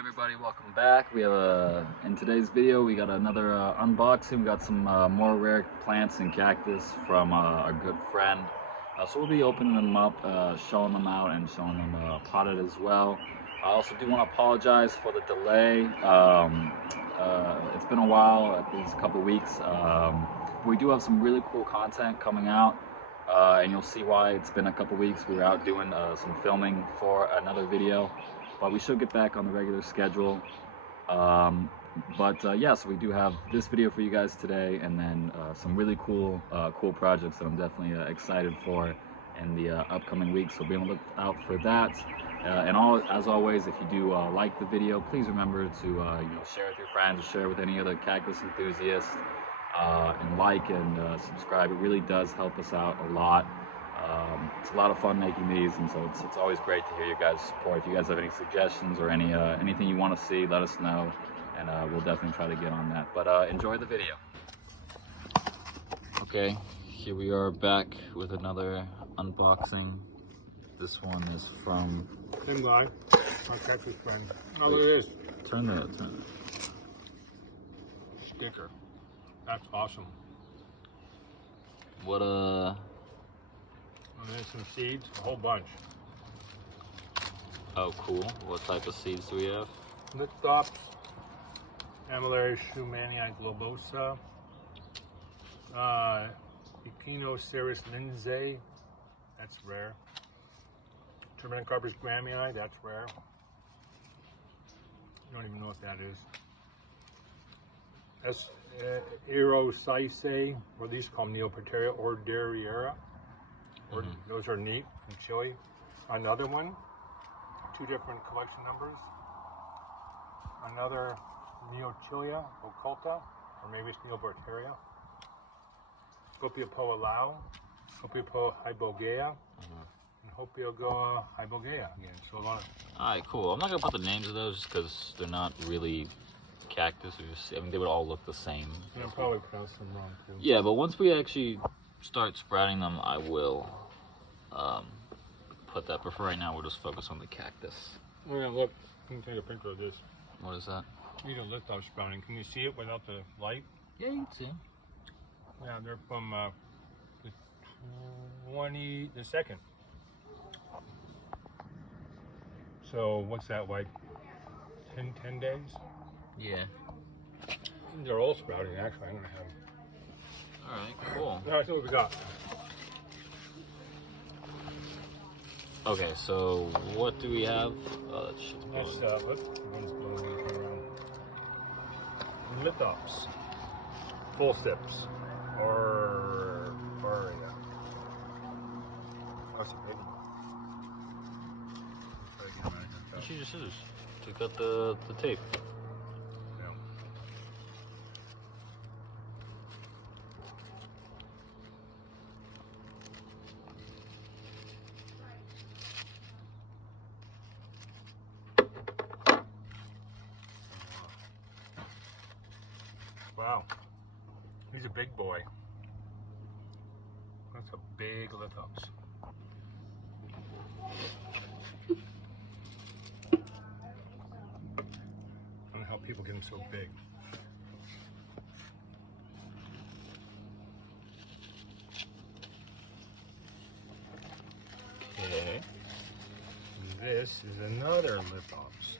everybody, welcome back. We have in today's video we got another unboxing. We got some more rare plants and cactus from a good friend. So we'll be opening them up, showing them out, and showing them potted as well. I also do want to apologize for the delay. It's been a while, at least a couple weeks. We do have some really cool content coming out, and you'll see why it's been a couple weeks. We were out doing some filming for another video. But we should get back on the regular schedule. Yes, we do have this video for you guys today, and then some really cool projects that I'm definitely excited for in the upcoming weeks. So be on the lookout for that. As always, if you do like the video, please remember to share with your friends, or share with any other cactus enthusiasts, and like and subscribe. It really does help us out a lot. It's a lot of fun making these, and so it's always great to hear your guys' support. If you guys have any suggestions or anything you want to see, let us know, and we'll definitely try to get on that. But enjoy the video. Okay, here we are back with another unboxing. This one is from same guy, my cactus friend. Oh, look at this. Turn it. Sticker. That's awesome. What And there's some seeds, a whole bunch. Oh, cool. What type of seeds do we have? Lithops, Amylaris schumannii globosa, Echinocereus lindsay, that's rare. Terminocarpus grammii, that's rare. I don't even know what that is. Aerocyce, or these called Neoporteria orderiera. Those are neat from Chile. Another one, two different collection numbers. Another Neochilia occulta, or maybe it's Neoporteria. Copiapoa lau, Copiapoa hybogea, and Copiapoa hybogea again. So a lot of. Alright, cool. I'm not gonna put the names of those just because they're not really cactus. I mean, they would all look the same. And I'll probably pronounce them wrong too. Yeah, but once we actually start sprouting them, I will put that. But for right now, we'll just focus on the cactus. Oh yeah, look. Can you take a picture of this? What is that? These are lithops sprouting. Can you see it without the light? Yeah, you can see. Yeah, they're from the 2nd. So what's that, like 10 days? Yeah. They're all sprouting, actually. I'm gonna have them. Alright, cool. All right, so what we got? Okay, so what do we have? Oh, that shit's That's blowing. one's blowing around. Lithops, forceps, or yeah. That's a big one. Let's use your scissors to cut the tape. Yeah. Wow, he's a big boy. That's a big lithops. I don't know how people get them so big. Okay. This is another lithops.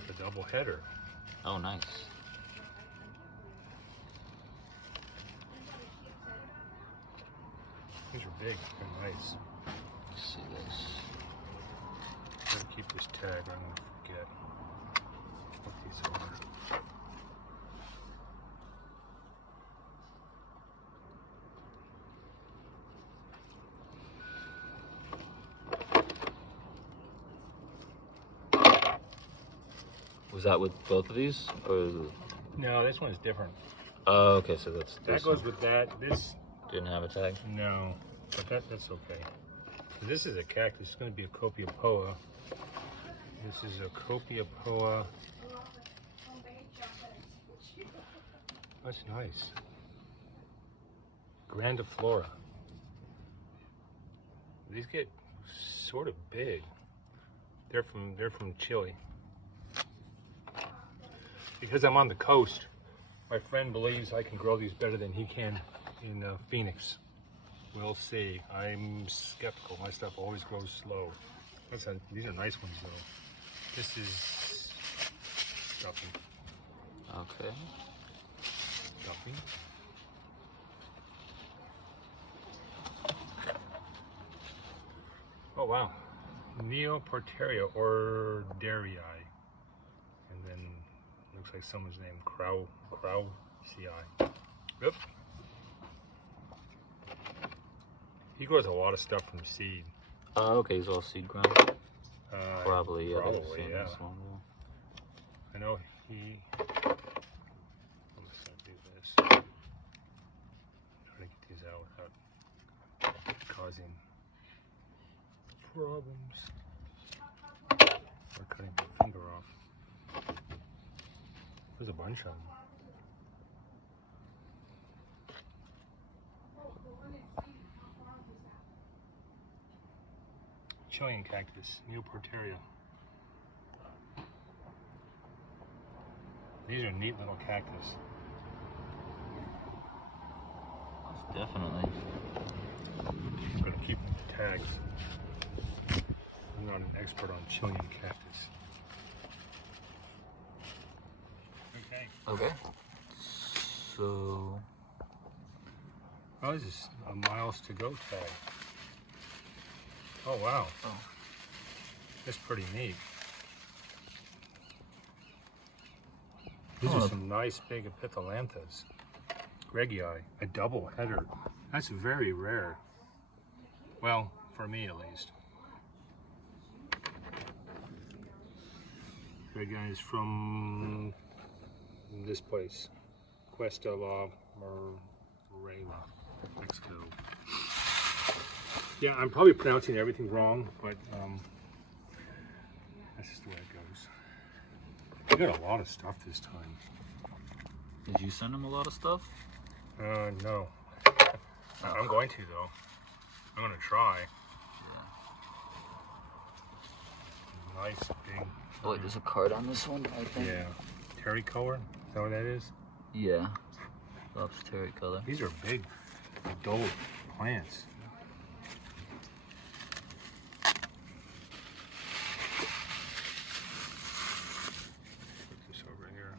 It's a double header. Oh, nice. These are big and nice. Let's see this. I'm gonna keep this tag. I'm gonna forget what these are. Was that with both of these? Or No, this one's different. oh, okay, so that's That goes with that. This didn't have a tag? no, but that's okay. This is a cactus. It's going to be a Copiapoa. This is a Copiapoa. That's nice. Grandiflora. These get sort of big. They're from Chile. because I'm on the coast, my friend believes I can grow these better than he can in Phoenix. We'll see. I'm skeptical. My stuff always grows slow. These are nice ones though. This is stuffing. Okay. Stuffing. Oh wow. Neoporteria odieri. And then looks like someone's name, Crowcii. Yep. He grows a lot of stuff from seed. Okay, he's all seed ground. Probably, yeah. Probably, yeah. This one, I know he. I'm just gonna do this. Try to get these out without causing problems. Or cutting my finger off. There's a bunch of them. Chilean cactus, Neoporteria. These are neat little cactus. Definitely. I'm going to keep the tags. I'm not an expert on Chilean cactus. Okay. Okay. So. Oh, this is a miles to go tag. Oh, wow. Oh. That's pretty neat. These are some nice big epithalanthus. Gregii, a double header. That's very rare. Well, for me at least. Gregii is from this place, Cuesta La Morena, Mexico. Yeah, I'm probably pronouncing everything wrong, but that's just the way it goes. We got a lot of stuff this time. Did you send him a lot of stuff? No. I'm going to though. I'm gonna try. Yeah. Nice big. Oh, wait, there's a card on this one, I think. Yeah. Terry color? Is that what that is? Yeah. Loves terry color. These are big adult plants. Put this over here.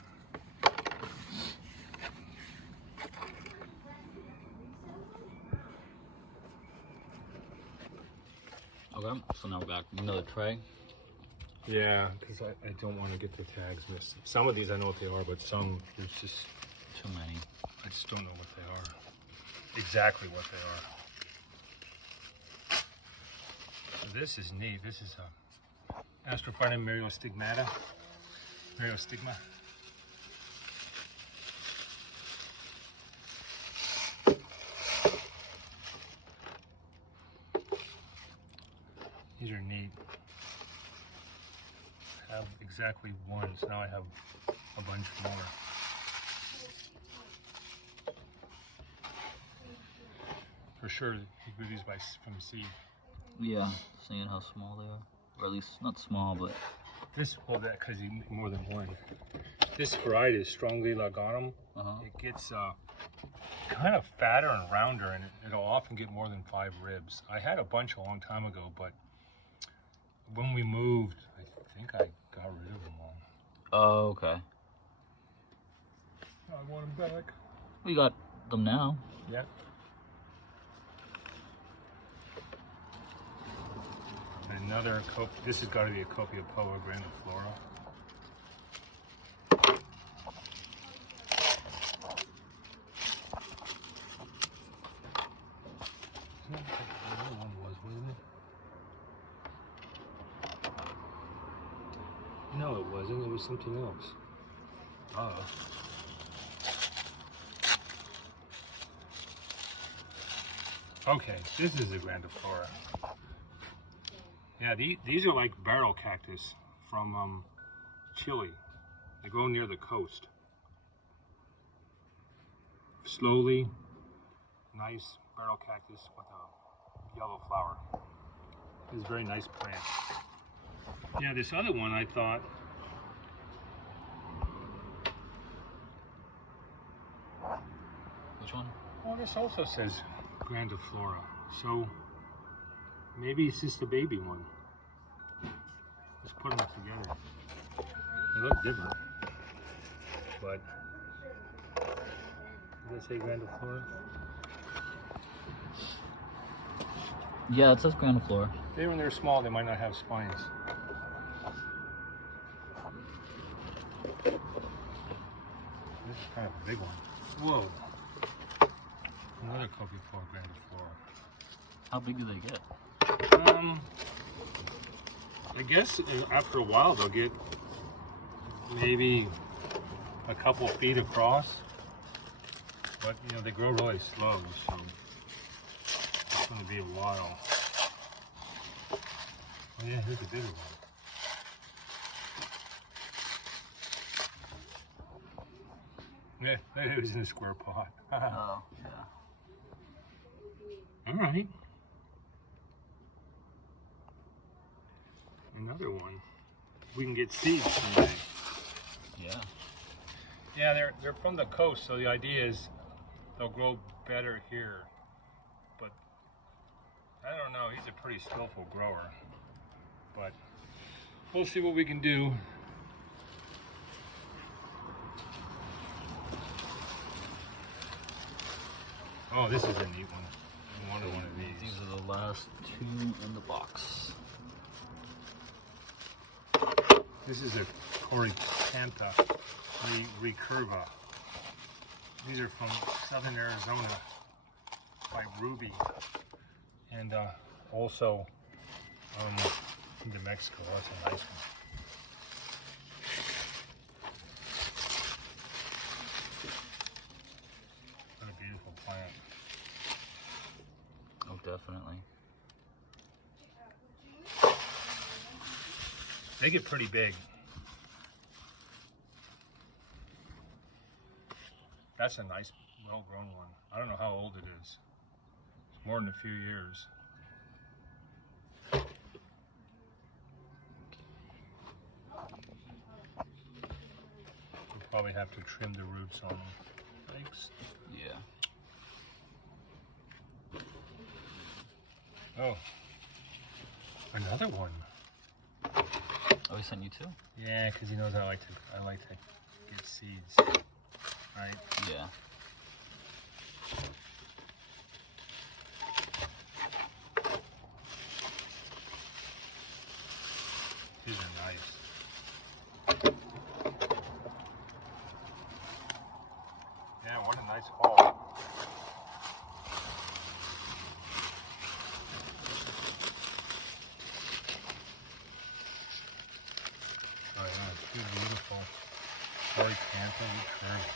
Okay, so now we're back. Another tray. Yeah, because I don't want to get the tags missed. Some of these I know what they are, but some there's just too many. I just don't know what they are. Exactly what they are. So this is neat. This is a Astrophytum myriostigma. These are neat. I have exactly one, so now I have a bunch more. For sure, you grew these from seed. Yeah, seeing how small they are. Or at least, not small, but... This, well, that because you need more than one. This variety is strongly laganum. It gets kind of fatter and rounder, and it'll often get more than 5 ribs. I had a bunch a long time ago, but when we moved, I think I got rid of them all. Oh, okay. I want them back. We got them now. Yeah. Another this has got to be a Copiapoa grandiflora. No, it wasn't. It was something else. Okay, this is a grandiflora. Yeah, these are like barrel cactus from Chile. They grow near the coast. Slowly, nice barrel cactus with a yellow flower. It's a very nice plant. Yeah, this other one I thought Which one? Well, this also says grandiflora, so maybe it's just a baby one. Let's put them together. They look different, but does it say grandiflora? Yeah, it says grandiflora. Maybe when they're small, they might not have spines. This is kind of a big one. Whoa. Another Copiapoa grandiflora. How big do they get? I guess after a while they'll get maybe a couple feet across. But you know, they grow really slow, so it's going to be a while. Oh yeah, here's a bigger one. Yeah, it was in a square pot. Oh, yeah. All right. Another one. We can get seeds someday. Yeah. Yeah, they're from the coast, so the idea is they'll grow better here. But I don't know, he's a pretty skillful grower. But we'll see what we can do. Oh, this is a neat one. I wanted one of these. These are the last two in the box. This is a Copiapoa recurva. These are from southern Arizona by Ruby, and also into Mexico. That's a nice one. What a beautiful plant. Oh, definitely. They get pretty big. That's a nice, well-grown one. I don't know how old it is. It's more than a few years. We'll probably have to trim the roots on them. Thanks. Yeah. Oh, another one. Oh, he sent you two? Yeah, because he knows I like to get seeds. Right? Yeah. These are nice. Yeah, what a nice haul. Oh yeah, it's too beautiful. Copiapoa recurva.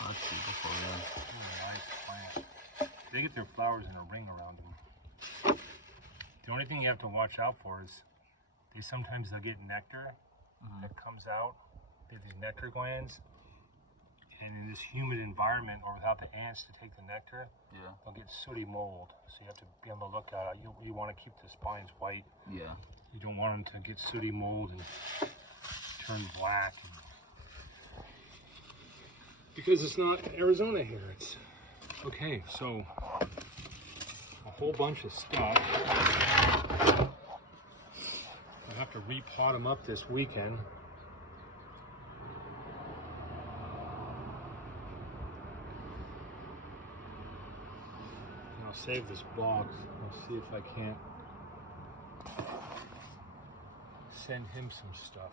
That's beautiful, yeah. Nice plant. They get their flowers in a ring around them. The only thing you have to watch out for is they'll get nectar that comes out. They have these nectar glands, and in this humid environment or without the ants to take the nectar, they'll get sooty mold. So you have to be on the lookout. You want to keep the spines white. Yeah. You don't want them to get sooty mold and turn black. Because it's not Arizona here. It's okay. So a whole bunch of stuff. I'll have to repot them up this weekend. And I'll save this box. I'll see if I can't send him some stuff.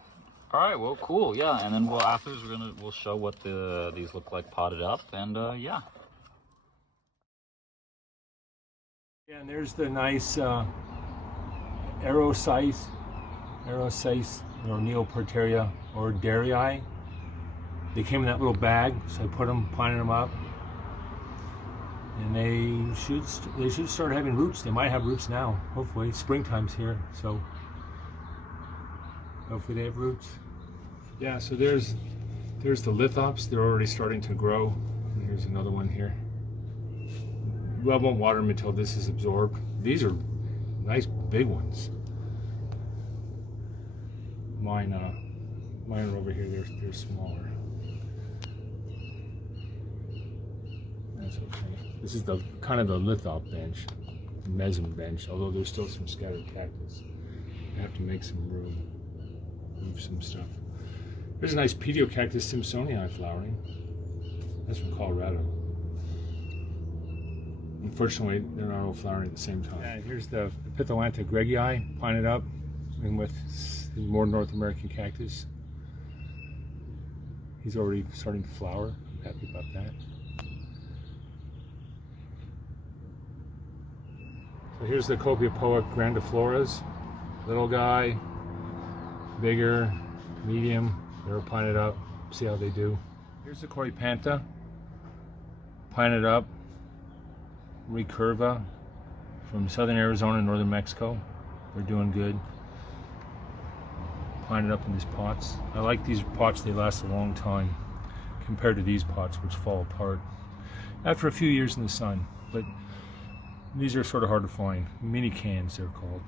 All right, well, cool, yeah. And then afterwards we'll show what these look like potted up, and yeah. Yeah, and there's the nice Aerosice, or Neoporteria, or odieri. They came in that little bag, so I planted them up, and they should start having roots. They might have roots now. Hopefully, springtime's here, so hopefully they have roots. Yeah, so there's the lithops. They're already starting to grow. And here's another one here. Well, I won't water them until this is absorbed. These are nice big ones. Mine are over here. They're smaller. That's okay. This is the kind of the lithop bench, the meson bench, although there's still some scattered cactus. I have to make some room, move some stuff. There's a nice Pediocactus simpsonii flowering. That's from Colorado. Unfortunately, they're not all flowering at the same time. And here's the Epithelantha gregii, planted up, and with more North American cactus. He's already starting to flower. I'm happy about that. So here's the Copiapoa grandifloras. Little guy, bigger, medium. They're planted up. See how they do. Here's the Corypantha, planted up. Recurva from southern Arizona, northern Mexico. They're doing good. Planted up in these pots. I like these pots, they last a long time compared to these pots which fall apart after a few years in the sun. But these are sort of hard to find. Mini cans, they're called.